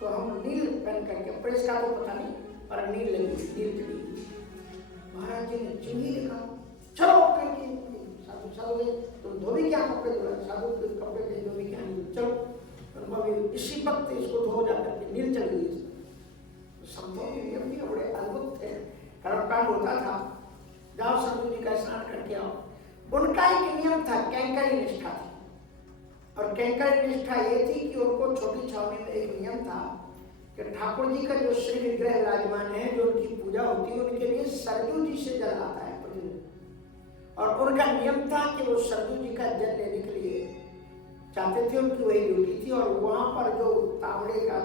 तो हम नील पहन करके, प्रेस का तो पता नहीं, पर नील लगी, नील चढ़ी। महाराज जी ने चुनी लिखा, चलो करके साधु साधु तो धोबी क्या कपड़े धोना, साधु के कपड़े के धोबी क्या नहीं, चलो। और इसी वक्त इसको धो जाकर के नील चढ़ गई। संतों के नियम भी बड़े अद्भुत थे। कर्मकांड होता था, जाओ साधु जी का स्नान करके आओ। उनका एक नियम था, कैंकरी निष्ठा थी। और कैंकरी निष्ठा ये थी कि उनको छोटी छावनी में एक नियम था कि ठाकुर जी का जो श्री विग्रह विराजमान है, जो उनकी पूजा होती है, उनके लिए सरजू जी से जल आता है प्रतिदिन। और उनका नियम था कि वो सरजू जी का जल लेने के लिए चाहते थे, उनकी वही ड्यूटी थी। और वहां पर जो तांबड़े का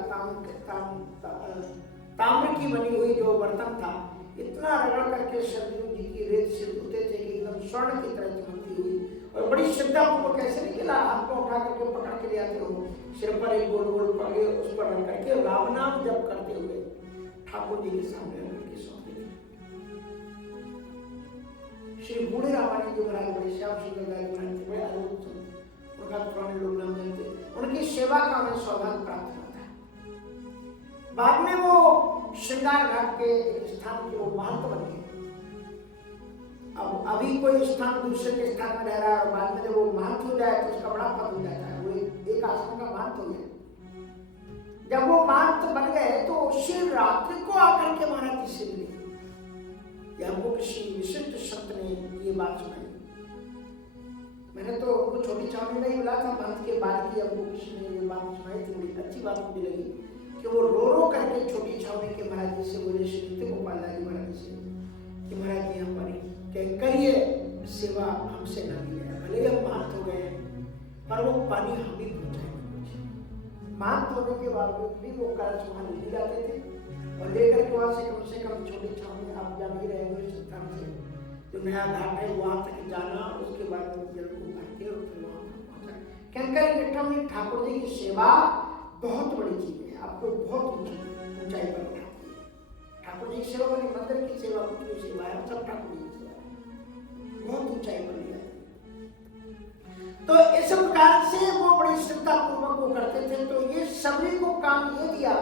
ताम्र की बनी हुई जो बर्तन था, इतना रगड़ करके सरजू जी की रेत से धोते थे कि एकदम स्वर्ण की तरह चमकती हुई। और बड़ी श्रद्धा पूर्वक कैसे नहीं कि हाथ में उठा करके पकड़ के ले आते हो, सिर पर एक गोल गोल पगे उस पर रख करके राम नाम जप करते हुए ठाकुर जी के सामने रख के सौंपते थे। श्री बूढ़े रामानी जी महाराज बड़े श्याम सुंदर महाराज थे, बड़े अद्भुत थे, उनका पुराने लोग नाम जानते। उनकी सेवा का उन्हें सौभाग्य प्राप्त हुआ था। बाद में वो श्रृंगार घाट के स्थान के वो महंत बन गए। अब अभी कोई स्थान दूसरे के स्थान में रह रहा है और बाद में जब वो महंत हो जाए तो उसका बड़ा पद हो जाता है, वो एक आश्रम का महंत हो गया। जब वो महंत बन गए तो शिव रात्रि को आकर के महाराज जी से मिले। हमको किसी विशिष्ट संत ने ये बात सुनाई। मैंने तो उनको छोटी छावनी में ही मिला था, महंत के बाद की हमको किसी ने ये बात सुनाई थी। बड़ी अच्छी बात मुझे लगी कि वो रो करके छोटी छावनी के महाराज जी से बोले, श्री नित्य गोपाल जी महाराज जी से कि महाराज जी हमारी करिए सेवा हमसे ना ली जाए, भले हम महंत हो गए पर वो पानी हम ही पहुंचाएंगे। महंत होने के बावजूद भी वो कर्ज वहां ले जाते थे और लेकर के वहां से कम छोटी छावनी, आप जान ही रहे हो इस स्थान से जो नया घाट है वहां तक जाना, उसके बाद जल को भर के और फिर वहां तक पहुंचा। कैंकरी निष्ठा में ठाकुर जी की सेवा बहुत बड़ी चीज है, आपको बहुत ऊंचाई पर उठाती है। ठाकुर जी की सेवा बनी, मंदिर की सेवा, कुछ सेवा है, सब ठाकुर जी की सेवा बहुत ऊंचाई पर लिया। तो इस प्रकार से वो बड़ी श्रद्धा पूर्वक वो करते थे। तो ये सभी को काम ये दिया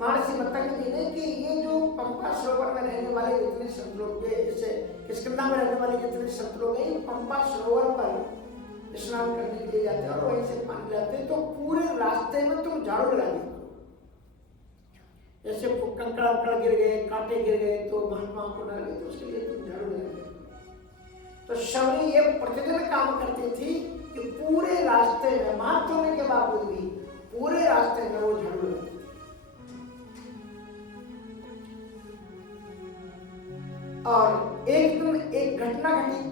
महर्षि मतंग जी ने कि ये जो पंपा सरोवर में रहने वाले जितने संत लोग, इससे किष्किंधा में रहने वाले जितने संत लोग हैं, पंपा सरोवर पर स्नान करने के लिए जाते हैं और वहीं से पानी लाते हैं। तो पूरे रास्ते में तुम झाड़ू लगा दो, जैसे कंकड़ गिर गए, कांटे गिर गए तो महात्मा को ना लगे, तो उसके लिए तुम झाड़ू लगा दो। तो शबरी ये प्रतिदिन काम करती थी कि पूरे रास्ते में महंत होने के बावजूद भी पूरे रास्ते में वो झाड़ू लगाती थी। और एक दिन एक घटना घटी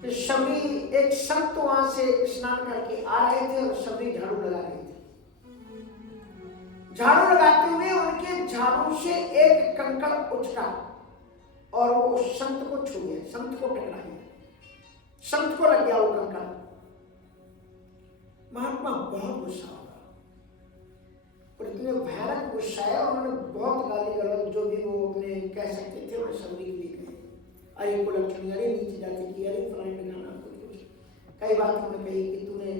कि शबरी, एक संत वहां से स्नान करके आ रहे थे और शबरी झाड़ू लगा रही थी। झाड़ू लगाते हुए उनके झाड़ू से एक कंकड़ उछला और वो उस संत को छू गया, संत को टकरा गया, संत को लग गया वो कंकड़। महात्मा बहुत गुस्सा हुआ और इतने भयानक गुस्सा है, उन्होंने बहुत गाली गलौज जो भी वो अपने कह सकते थे उन्हें सबरी के लिए कहे। अरे को लक्ष्मी, अरे नीचे जाती की, अरे फलाने लगाना, कुछ कई बात उन्होंने कही कि तूने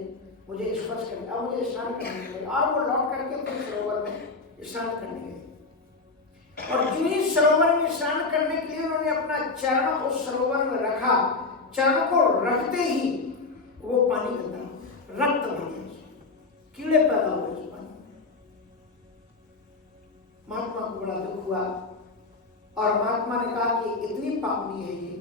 मुझे स्पर्श कर, अब मुझे स्नान करने लगे। और वो लौट करके फिर सरोवर में स्नान करने गए और जिन्हीं सरोवर में स्नान करने के लिए उन्होंने अपना चरण उस सरोवर में रखा, चरण को रखते ही वो पानी गंदा, रक्त भर गया, कीड़े पैदा हुए उस पानी में। महात्मा को बड़ा दुख हुआ और महात्मा ने कहा कि इतनी पापनी है ये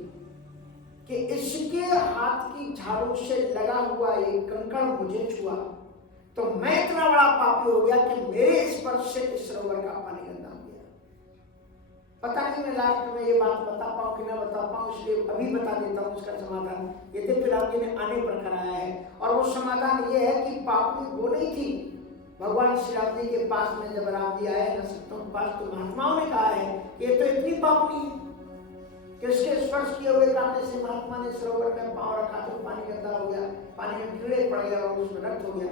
कि इसके हाथ की झाड़ू से लगा हुआ एक कंकड़ मुझे छुआ तो मैं इतना बड़ा पापी हो गया कि मेरे स्पर्श से इस सरोवर का पानी गंदा हो गया। पता नहीं मैं लास्ट में ये बात बता पाऊं कि ना बता पाऊं, इसलिए अभी बता देता हूं उसका समाधान। ये दिव्य राम जी ने आने पर कराया है और वो समाधान ये है कि पापनी वो नहीं थी। भगवान श्री राम जी के पास में जब राम जी आए न सत्यों के पास, तो महात्माओं ने कहा है ये तो इतनी पापनी है कि उसके स्पर्श किए हुए कांटे से महात्मा ने सरोवर में पांव रखा तो पानी गंदा हो गया, पानी में कीड़े पड़ गया और उसमें रक्त हो गया।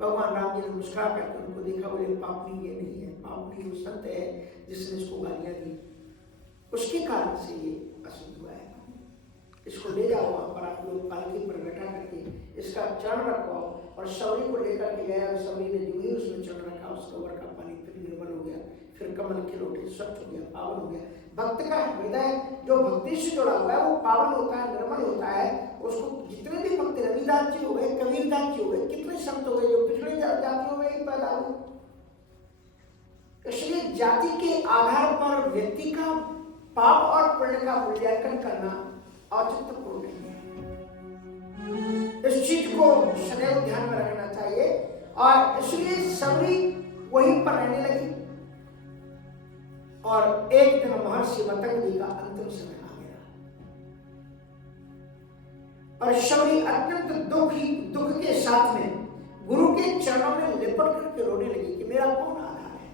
भगवान राम जी ने मुस्कुरा करके उनको देखा, बोले पापनी ये नहीं है, पापनी वो संत है जिसने इसको गालियां दी, उसके कारण से ये अशुद्ध हुआ है। इसको ले जाओ वहां पर, आप लोग पालकी पर बैठा करके इसका चरण रखवाओ और शबरी को लेकर के गया। शबरी ने जो ही उसमें चढ़ रखा उसका वर का पानी फिर निर्मल हो गया, फिर कमल खिलौटे स्वच्छ हो गया, पावन हो गया। भक्त का हृदय जो भक्ति से जुड़ा हुआ है वो पावन होता है, निर्मल होता है। उसको जितने भी भक्त रविदास जी हो गए, कबीरदास जी हो गए, कितने संत हो गए जो पिछड़े जातियों में ही पैदा हुए। इसलिए जाति के आधार पर व्यक्ति का पाप और पुण्य का मूल्यांकन करना औचित्यपूर्ण नहीं है। इस चीज को सदैव ध्यान में रखना चाहिए। और इसलिए सबरी वहीं पर रहने लगी। और एक दिन महर्षि मतंग जी का अंतिम समय आ गया और शबरी अत्यंत दुख के साथ में गुरु के चरणों में लिपट करके रोने लगी कि मेरा कौन आधार है।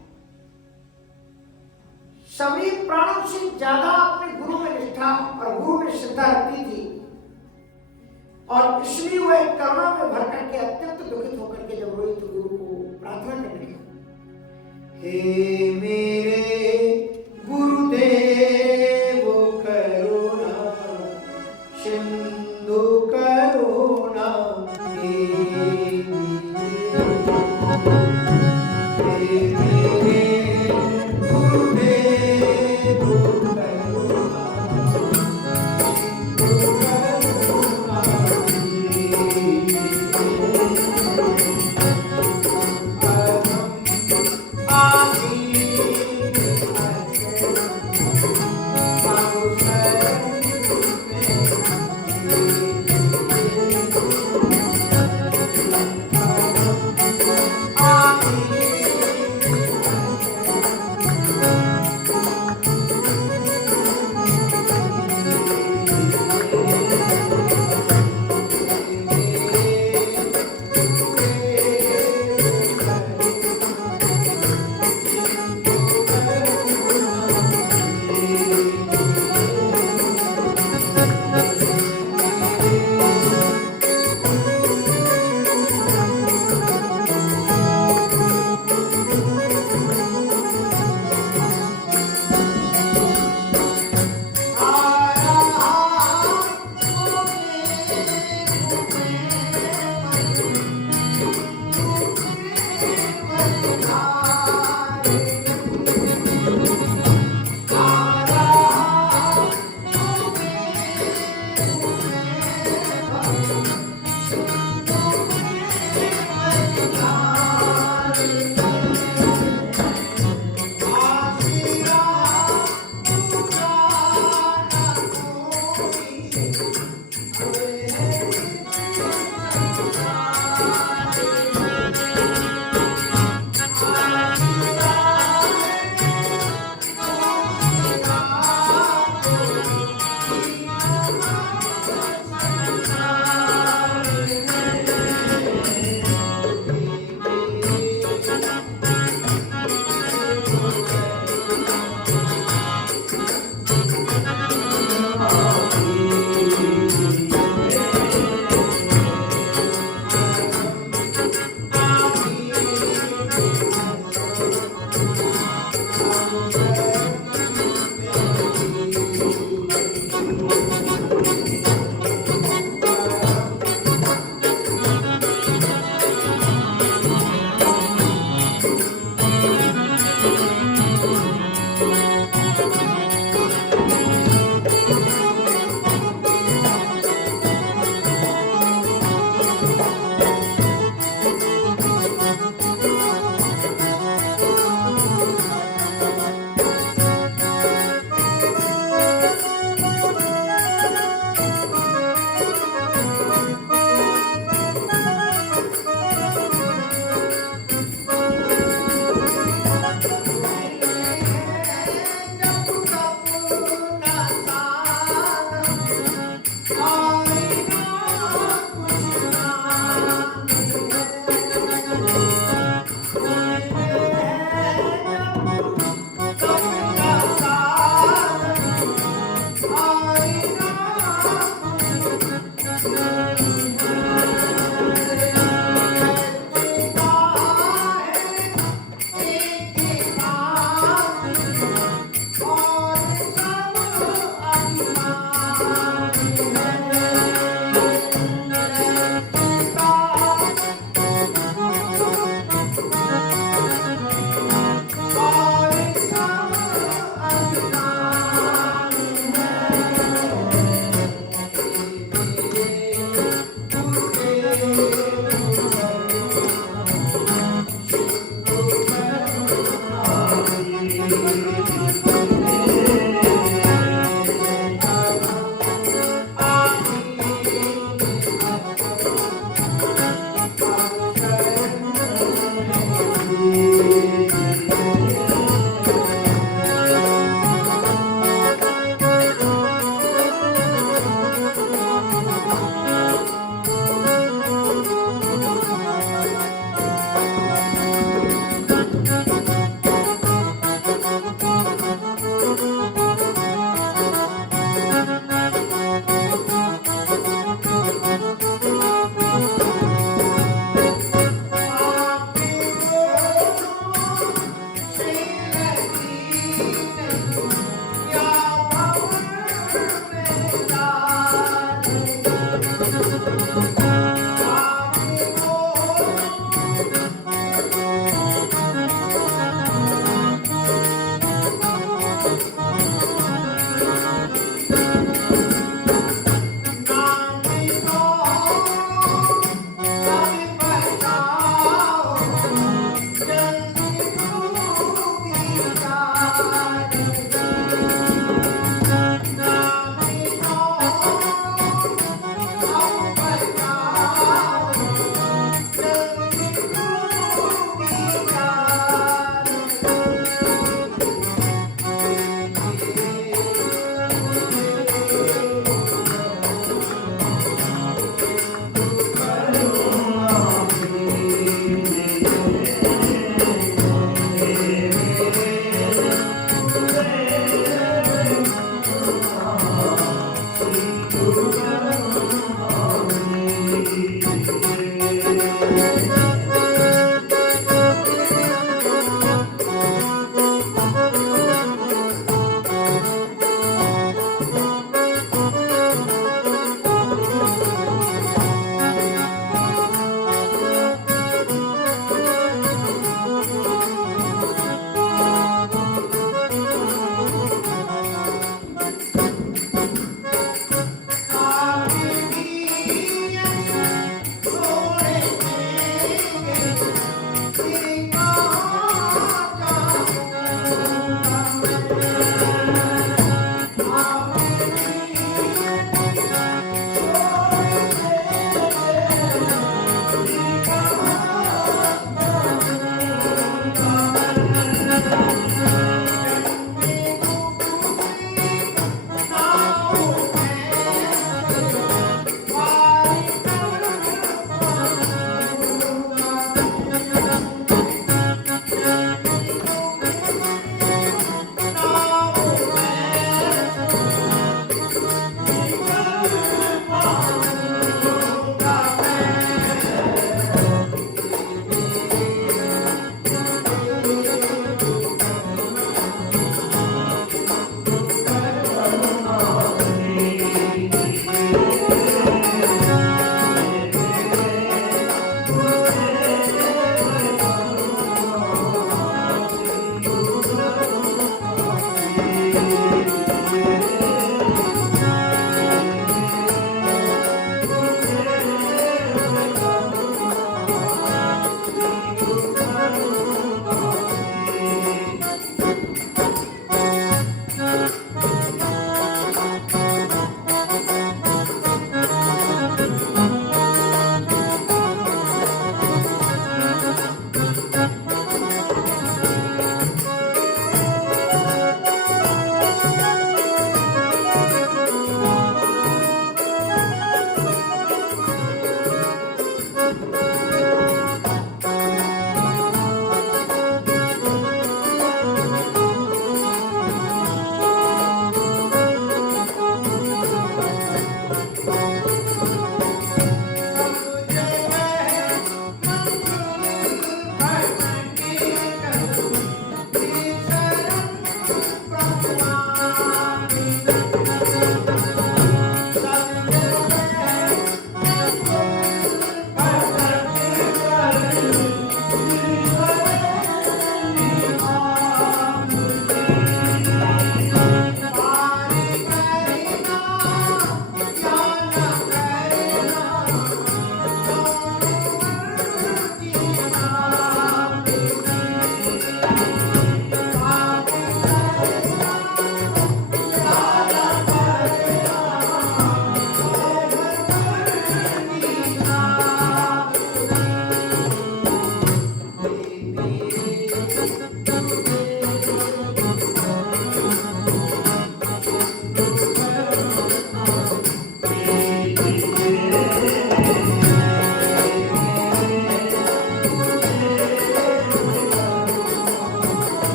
सभी प्राणों से ज्यादा अपने गुरु में निष्ठा और गुरु में श्रद्धा रखती थी और इसलिए वह करुणा में भर करके अत्यंत दुखित होकर के जब रोई तो गुरु को प्रार्थना करने लगी, हे मेरे गुरुदेव करुणा सिंधु करुणा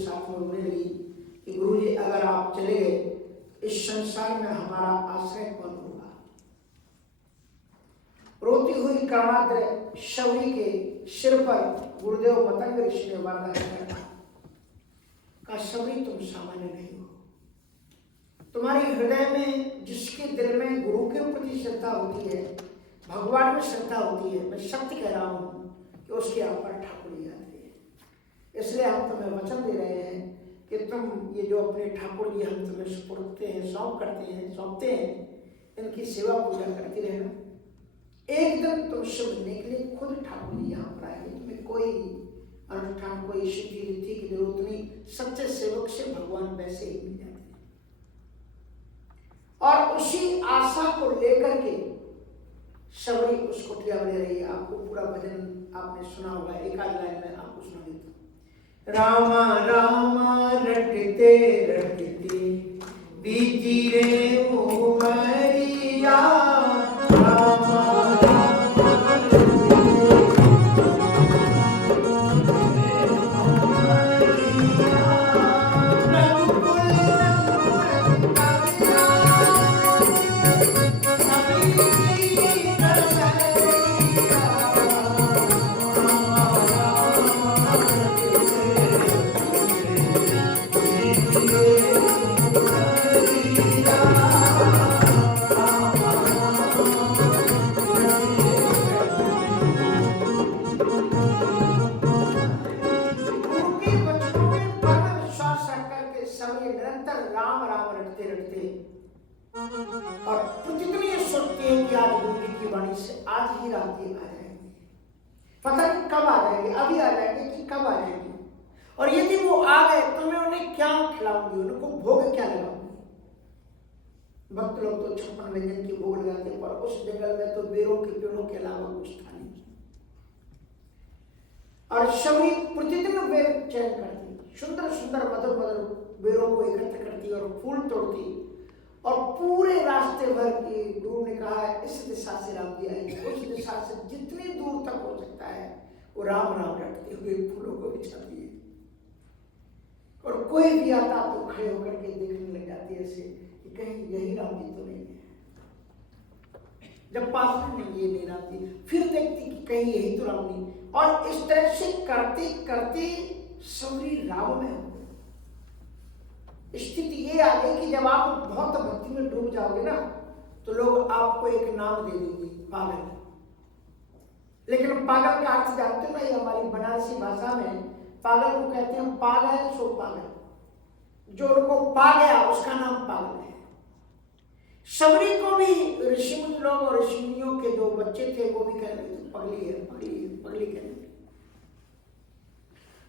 साथ में रोने लगी कि गुरुजी अगर आप चले गए इस संसार में हमारा आश्रय कौन होगा। रोती हुई कर्णाद्र शबरी के सिर पर गुरुदेव मतंग ऋषि ने वरदान किया, कहा शबरी तुम सामान्य नहीं हो। तुम्हारे हृदय में जिसके दिल में गुरु के प्रति श्रद्धा होती है, भगवान में श्रद्धा होती है, मैं सत्य कह रहा हूं कि उसके आप पर ठाकुर जी आते हैं। इसलिए हम तुम्हें वचन दे रहे हैं कि तुम ये जो अपने ठाकुर जी हम तुम्हें सुपुर्दते हैं, सौंपते हैं, इनकी सेवा पूजा करती रहना। एक दिन तुम शुभ बनने के लिए खुद ठाकुर जी यहाँ पर आएंगे। तुम्हें कोई अनुष्ठान, कोई सिद्धि रिद्धि की जरूरत नहीं, सच्चे सेवक से भगवान वैसे ही मिल जाते हैं। और उसी आशा को लेकर के शबरी उस कुटिया में रही। आपको पूरा भजन आपने सुना होगा, एक आध लाइन में आपको सुना देता हूं। रामा रामा रटते रटते बीती रे उमरिया, रामा और प्रतिदिन ये सोचते हैं कि आज गुरु जी की वाणी से आज ही रात ये आ जाएंगे, पता नहीं कब आ जाएंगे, अभी आ जाएंगे कि कब आ जाएंगे। और यदि वो आ गए तो मैं उन्हें क्या खिलाऊंगी, उनको भोग क्या लगाऊंगी। भक्त लोग तो 56 व्यंजन की भोग लगाते, पर उस जंगल में तो बेरों के पेड़ों के अलावा कुछ था नहीं। और शबरी प्रतिदिन बेर चयन करती, सुंदर सुंदर मधुर मधुर बेरों को एकत्र करती और फूल तोड़ती, और पूरे रास्ते भर की गुरु ने कहा है इस दिशा से राम जी आएंगे, उस दिशा से जितनी दूर तक हो सकता है वो राम राम रटते हुए फूलों को बिछाती है। और कोई भी आता तो खड़े होकर के देखने लग जाती है ऐसे कि कहीं यही राम जी तो नहीं है। जब पास में ये नहीं आती, फिर देखती कि कहीं यही तो राम नहीं। और इस तरह से करते करते शबरी राम में स्थिति ये आ गई कि जब आप बहुत भक्ति में डूब जाओगे ना तो लोग आपको एक नाम दे देंगे, पागल। लेकिन पागल का अर्थ जानते हो ना, ये हमारी बनारसी भाषा में पागल को कहते हैं पागल सो पागल, जो उनको पा गया उसका नाम पागल है। शबरी को भी ऋषिमुनि लोग और ऋषिमुनियों के जो बच्चे थे वो भी कह रहे थे पगली है, पगली है, पगली कह रहे थे।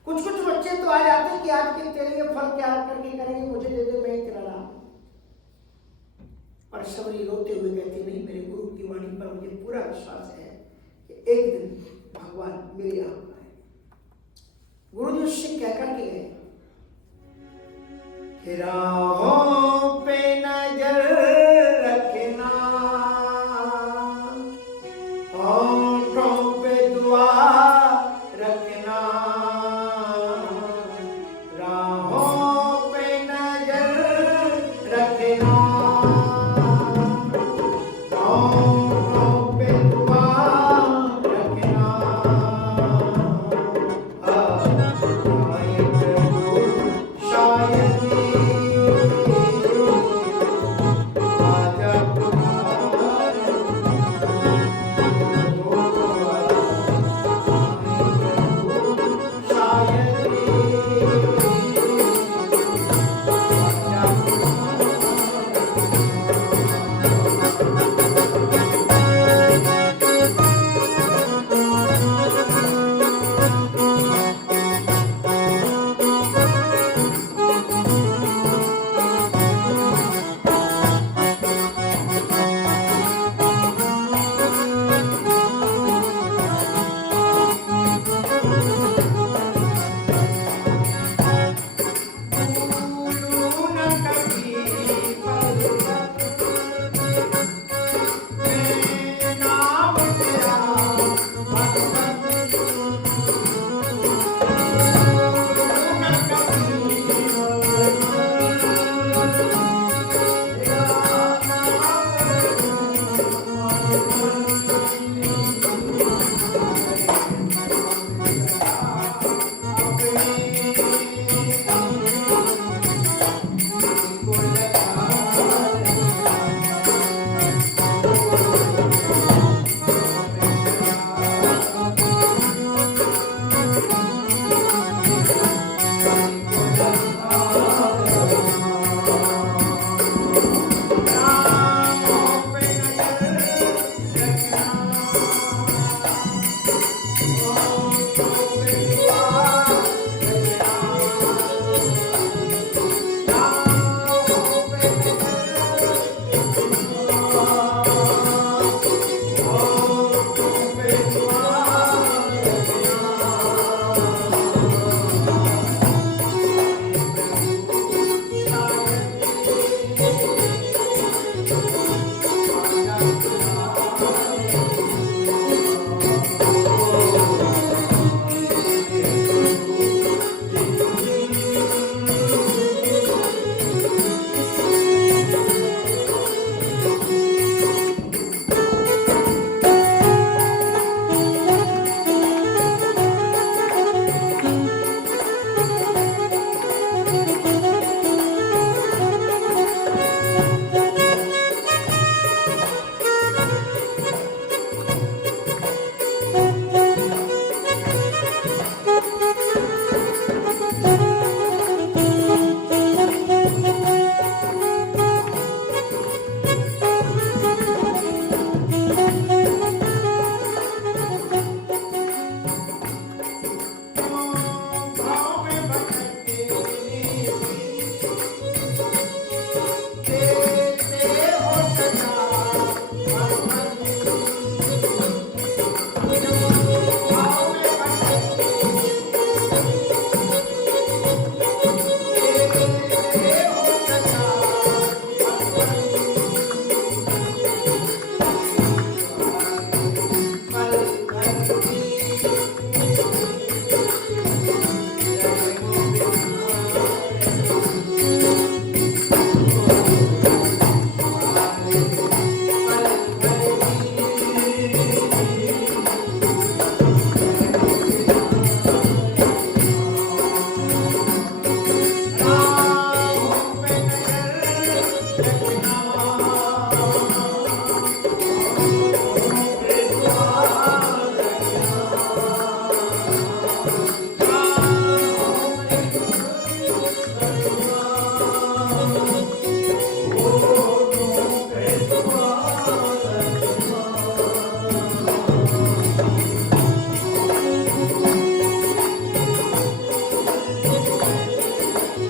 कुछ कुछ बच्चे तो आ जाते हैं कि आज के तेरे लिए फल क्या करके करेंगे, मुझे दे दे, मैं ही तेरा राम। और शबरी रोते हुए कहती नहीं, मेरे गुरु की वाणी पर मुझे पूरा विश्वास है कि एक दिन भगवान मेरे यहाँ आए। गुरु जी उससे क्या करके गए, राहों पे नजर रखना, होठों पे दुआ रखना, राहों पे नजर रखना, होठों पे दुआ रखना, शायद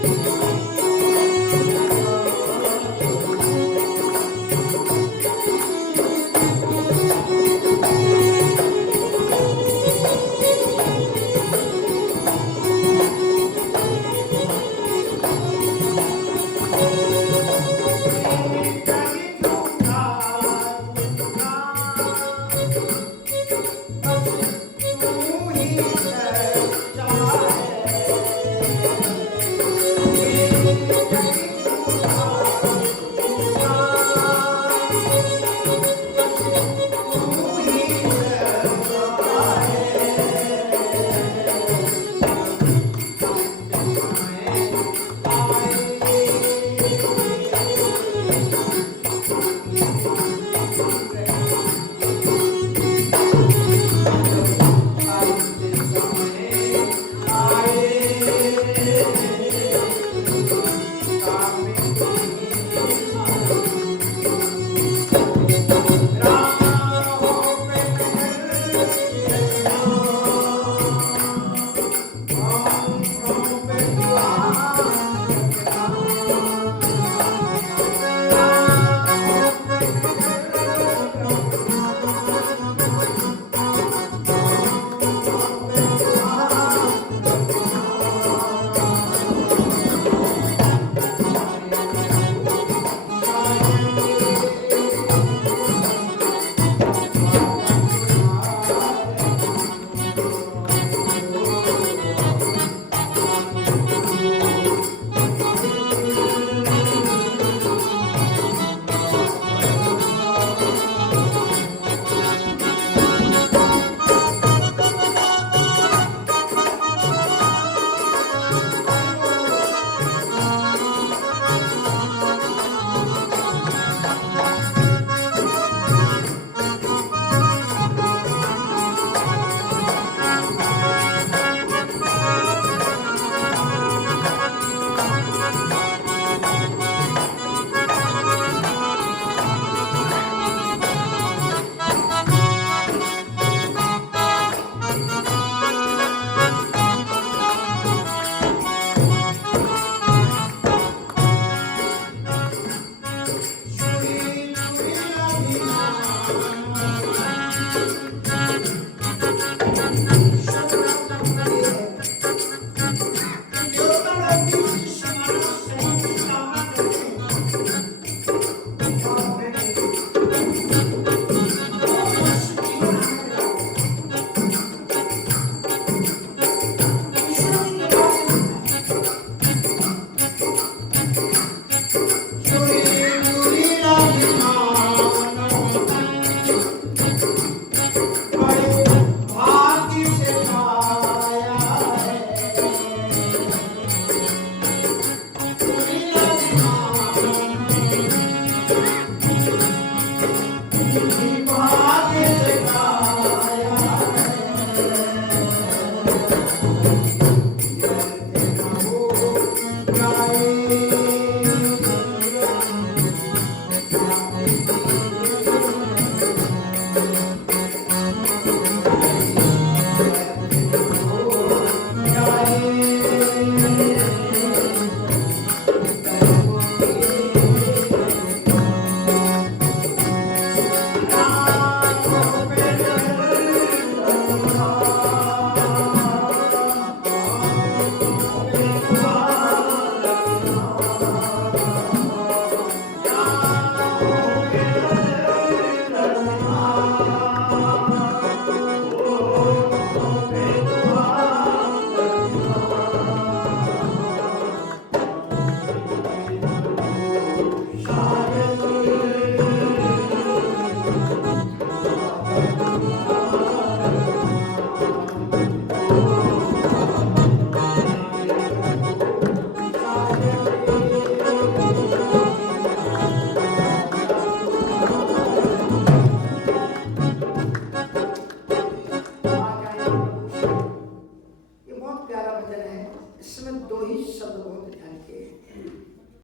है।